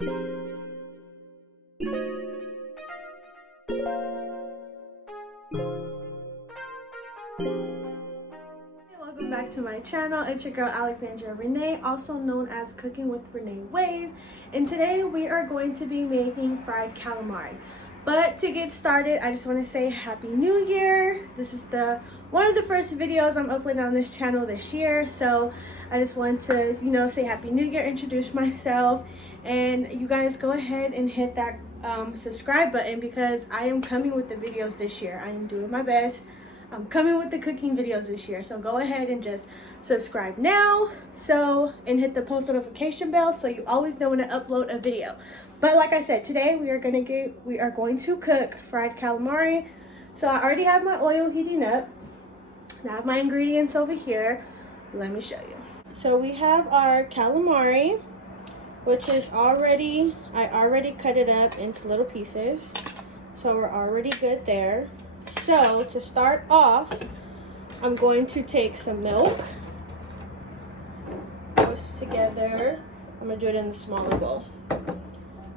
Welcome back to my channel. It's your girl Alexandria Renee, also known as Cooking with Renee Ways, and today we are going to be making fried calamari. But to get started, I just want to say Happy New Year. This is one of the first videos I'm uploading on this channel this year, so I just want to, say Happy New Year, introduce myself, and you guys go ahead and hit that subscribe button because I am coming with the videos this year. I am doing my best. I'm coming with the cooking videos this year, so go ahead and just subscribe now and hit the post notification bell so you always know when I upload a video. But like I said, today we are going to cook fried calamari. So I already have my oil heating up. I have my ingredients over here. Let me show you. So we have our calamari, which is I already cut it up into little pieces. So we're already good there. So to start off, I'm going to take some milk, whisk together. I'm going to do it in the smaller bowl.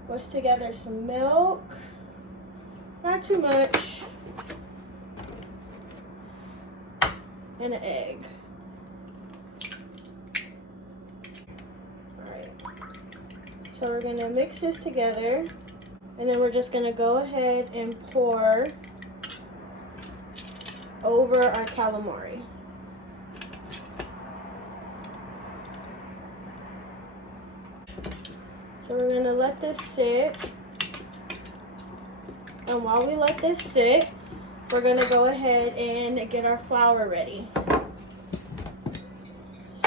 Whisk together some milk, not too much, and an egg. Alright, so we're going to mix this together, and then we're just going to go ahead and pour over our calamari. So we're going to let this sit, and while we let this sit, we're going to go ahead and get our flour ready.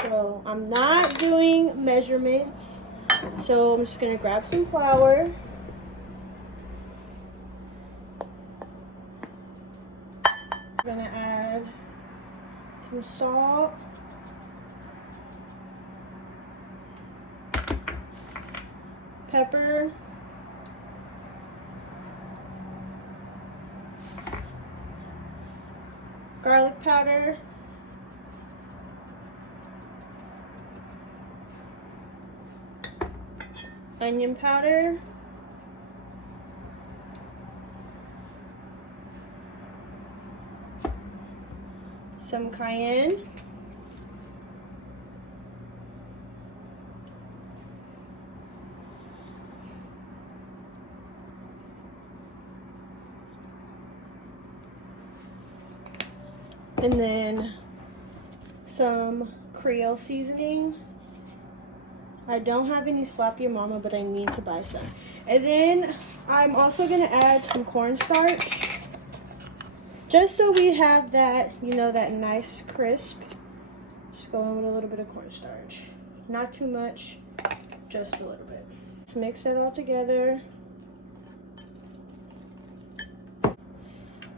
So I'm not doing measurements, so I'm just going to grab some flour. I'm going to add some salt, pepper, garlic powder, onion powder, some cayenne, and then some Creole seasoning. I don't have any Slap Your Mama, but I need to buy some. And then I'm also going to add some cornstarch, just so we have that, that nice crisp. Just go in with a little bit of cornstarch. Not too much, just a little bit. Let's mix it all together.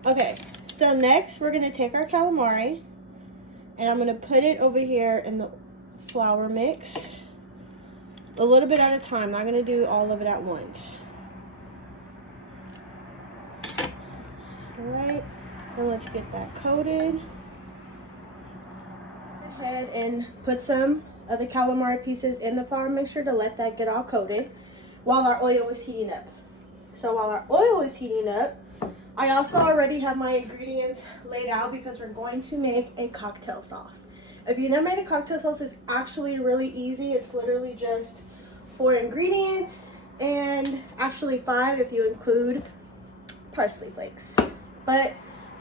Okay, so next we're going to take our calamari, and I'm going to put it over here in the flour mix. A little bit at a time. I'm not going to do all of it at once. Alright, and let's get that coated. Go ahead and put some of the calamari pieces in the flour mixture to let that get all coated while our oil is heating up. So while our oil is heating up, I also already have my ingredients laid out because we're going to make a cocktail sauce. If you've never made a cocktail sauce, it's actually really easy. It's literally just 4 ingredients, and actually 5 if you include parsley flakes. So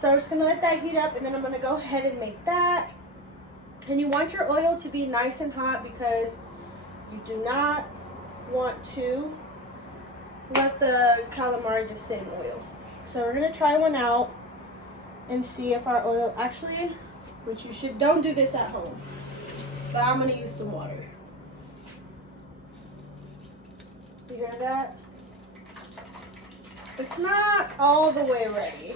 I'm just gonna let that heat up, and then I'm gonna go ahead and make that. And you want your oil to be nice and hot because you do not want to let the calamari just sit in oil. So we're gonna try one out and see if our oil actually, which don't do this at home, but I'm gonna use some water. You hear that? It's not all the way ready.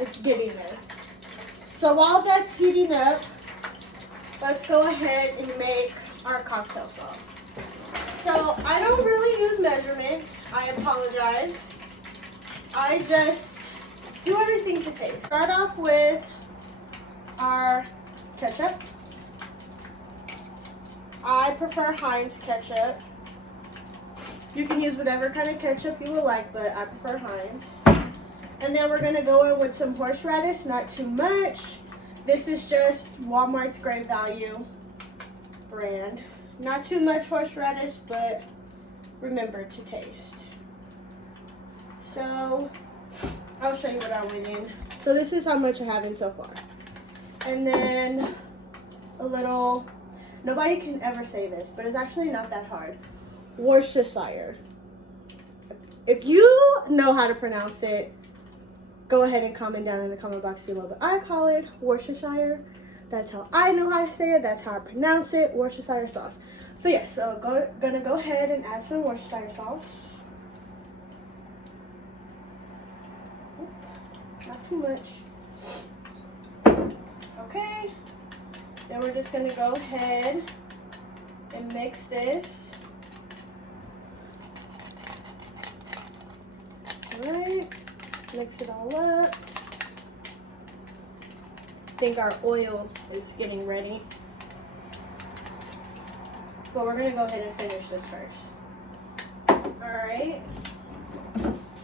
It's getting there. So while that's heating up, let's go ahead and make our cocktail sauce. So I don't really use measurements. I apologize. I just do everything to taste. Start off with our ketchup. I prefer Heinz ketchup. You can use whatever kind of ketchup you would like, but I prefer Heinz. And then we're gonna go in with some horseradish, not too much. This is just Walmart's Great Value brand. Not too much horseradish, but remember to taste. So, I'll show you what I went in. So this is how much I have in so far. And then a little, nobody can ever say this, but it's actually not that hard. Worcestershire. If you know how to pronounce it, go ahead and comment down in the comment box below. But I call it Worcestershire. That's how I know how to say it. That's how I pronounce it. Worcestershire sauce. So yeah, so gonna go ahead and add some Worcestershire sauce. Oop, not too much. Okay. Then we're just gonna go ahead and mix this. All right. Mix it all up. I think our oil is getting ready. But we're gonna go ahead and finish this first. Alright.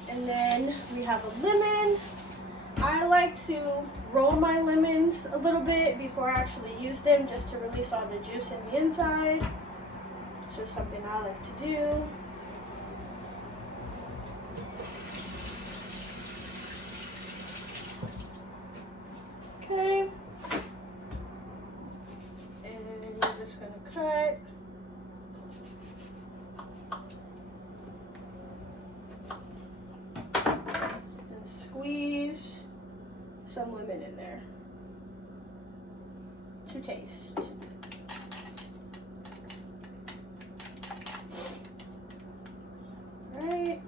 And then we have a lemon. I like to roll my lemons a little bit before I actually use them, just to release all the juice in the inside. It's just something I like to do. Okay, and you're just gonna cut. And squeeze some lemon in there to taste. All right.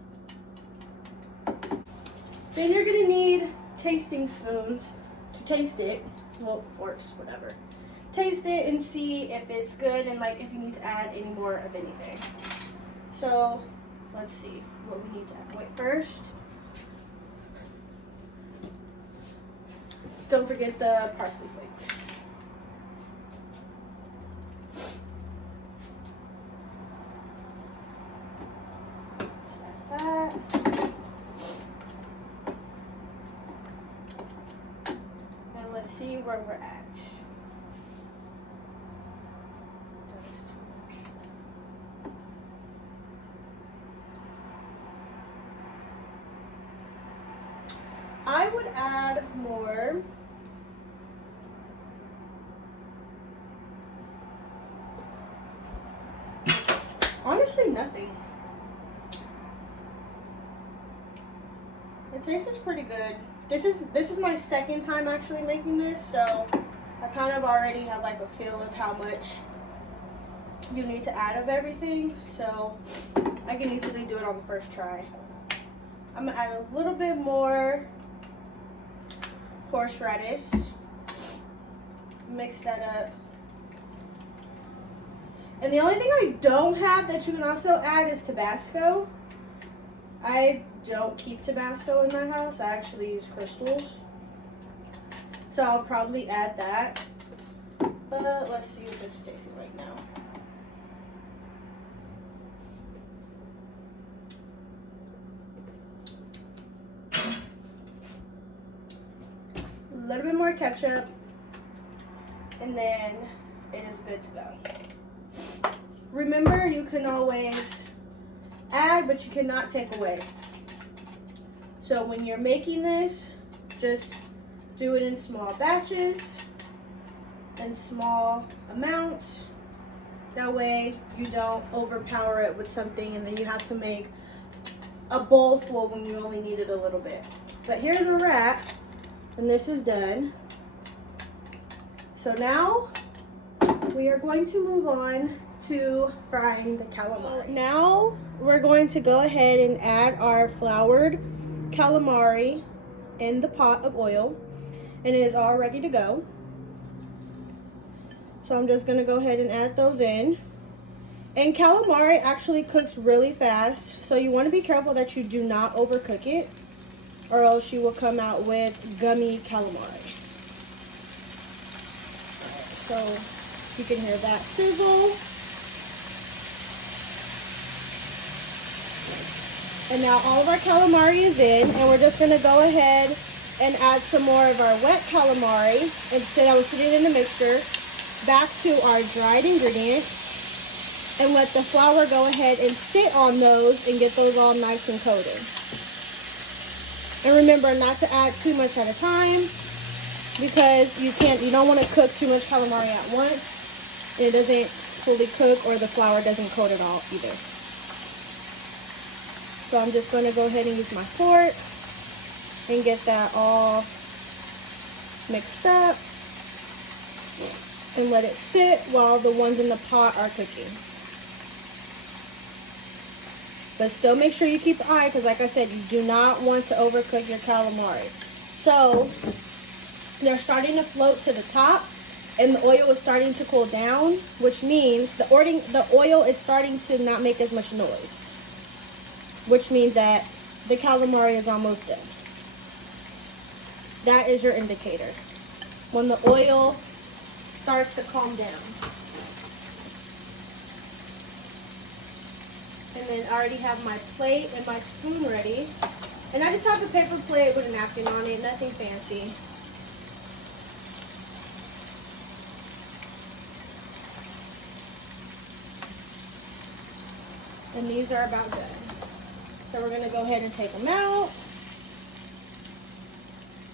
Then you're gonna need tasting spoons. Taste it, well, forks, whatever. Taste it and see if it's good and like if you need to add any more of anything. So let's see what we need to add. Wait, first, don't forget the parsley flakes. Let's add that. See where we're at. That was too much. I would add more. Honestly, nothing. The taste is pretty good. This is my second time actually making this, so I kind of already have like a feel of how much you need to add of everything, so I can easily do it on the first try. I'm gonna add a little bit more horseradish, mix that up. And the only thing I don't have that you can also add is Tabasco. I don't keep Tabasco in my house. I actually use crystals. So I'll probably add that. But let's see what this is tasting like now. A little bit more ketchup. And then it is good to go. Remember, you can always add, but you cannot take away. So when you're making this, just do it in small batches and small amounts. That way you don't overpower it with something and then you have to make a bowl full when you only needed a little bit. But here's where we're at when this is done. So now we are going to move on to frying the calamari. Now we're going to go ahead and add our floured calamari in the pot of oil, and it is all ready to go. So I'm just going to go ahead and add those in. And calamari actually cooks really fast, so you want to be careful that you do not overcook it, or else you will come out with gummy calamari. So you can hear that sizzle. And now all of our calamari is in, and we're just gonna go ahead and add some more of our wet calamari. Instead, I was putting it in the mixture back to our dried ingredients, and let the flour go ahead and sit on those and get those all nice and coated. And remember not to add too much at a time, because you don't want to cook too much calamari at once. It doesn't fully cook, or the flour doesn't coat at all either. So I'm just going to go ahead and use my fork and get that all mixed up and let it sit while the ones in the pot are cooking. But still make sure you keep the eye, because like I said, you do not want to overcook your calamari. So they're starting to float to the top, and the oil is starting to cool down, which means the oil is starting to not make as much noise, which means that the calamari is almost done. That is your indicator, when the oil starts to calm down. And then I already have my plate and my spoon ready. And I just have a paper plate with a napkin on it, nothing fancy. And these are about done. So we're gonna go ahead and take them out.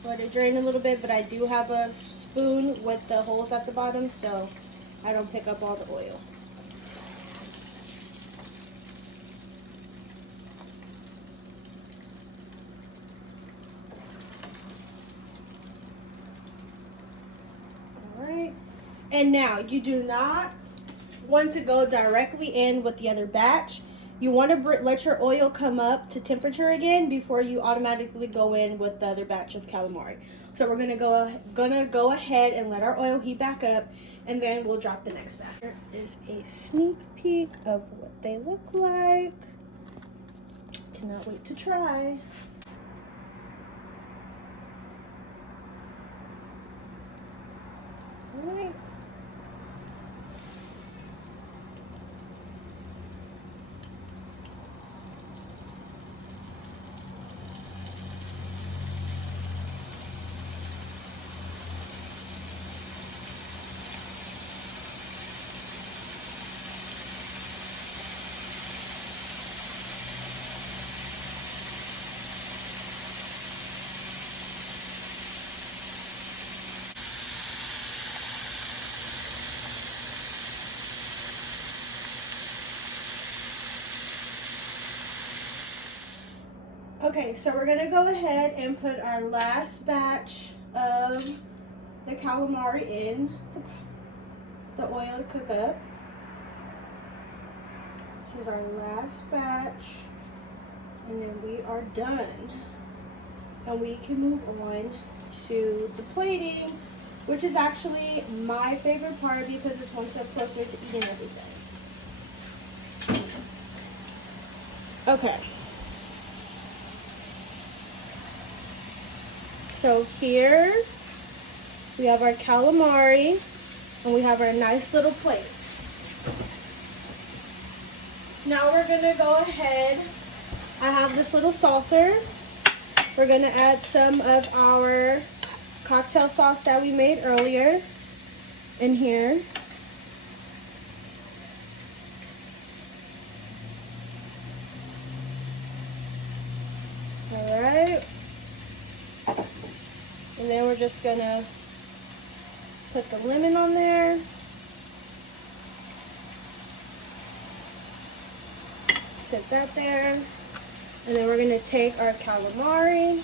Let it drain a little bit, but I do have a spoon with the holes at the bottom, so I don't pick up all the oil. Alright, and now you do not want to go directly in with the other batch. You want to let your oil come up to temperature again before you automatically go in with the other batch of calamari. So we're gonna go ahead and let our oil heat back up, and then we'll drop the next batch. Here is a sneak peek of what they look like. Cannot wait to try. All right. Okay, so we're gonna go ahead and put our last batch of the calamari in the oil to cook up. This is our last batch, and then we are done. And we can move on to the plating, which is actually my favorite part because it's one step closer to eating everything. Okay. So here we have our calamari, and we have our nice little plate. Now we're gonna go ahead, I have this little saucer. We're gonna add some of our cocktail sauce that we made earlier in here. All right. And then we're just gonna put the lemon on there. Sit that there. And then we're gonna take our calamari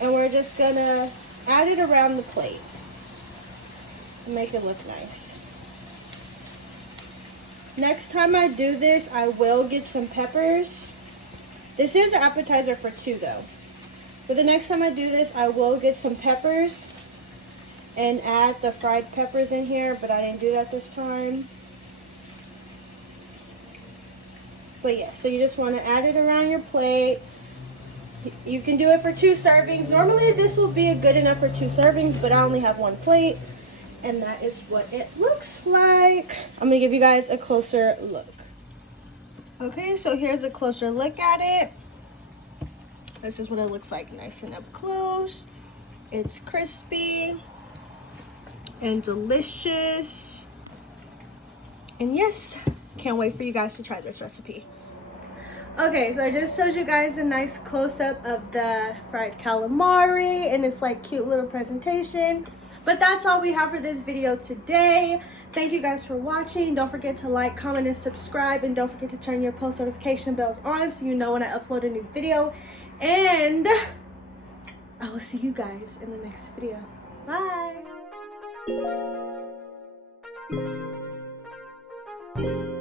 and we're just gonna add it around the plate to make it look nice. Next time I do this, I will get some peppers. This is an appetizer for two though. But the next time I do this, I will get some peppers and add the fried peppers in here, but I didn't do that this time. But yeah, so you just want to add it around your plate. You can do it for 2 servings. Normally this will be good enough for 2 servings, but I only have 1 plate. And that is what it looks like. I'm going to give you guys a closer look. Okay, so here's a closer look at it. This is what it looks like nice and up close. It's crispy and delicious. And yes, can't wait for you guys to try this recipe. Okay, so I just showed you guys a nice close-up of the fried calamari and its like cute little presentation. But that's all we have for this video today. Thank you guys for watching. Don't forget to like, comment, and subscribe. And don't forget to turn your post notification bells on so you know when I upload a new video. And I will see you guys in the next video. Bye.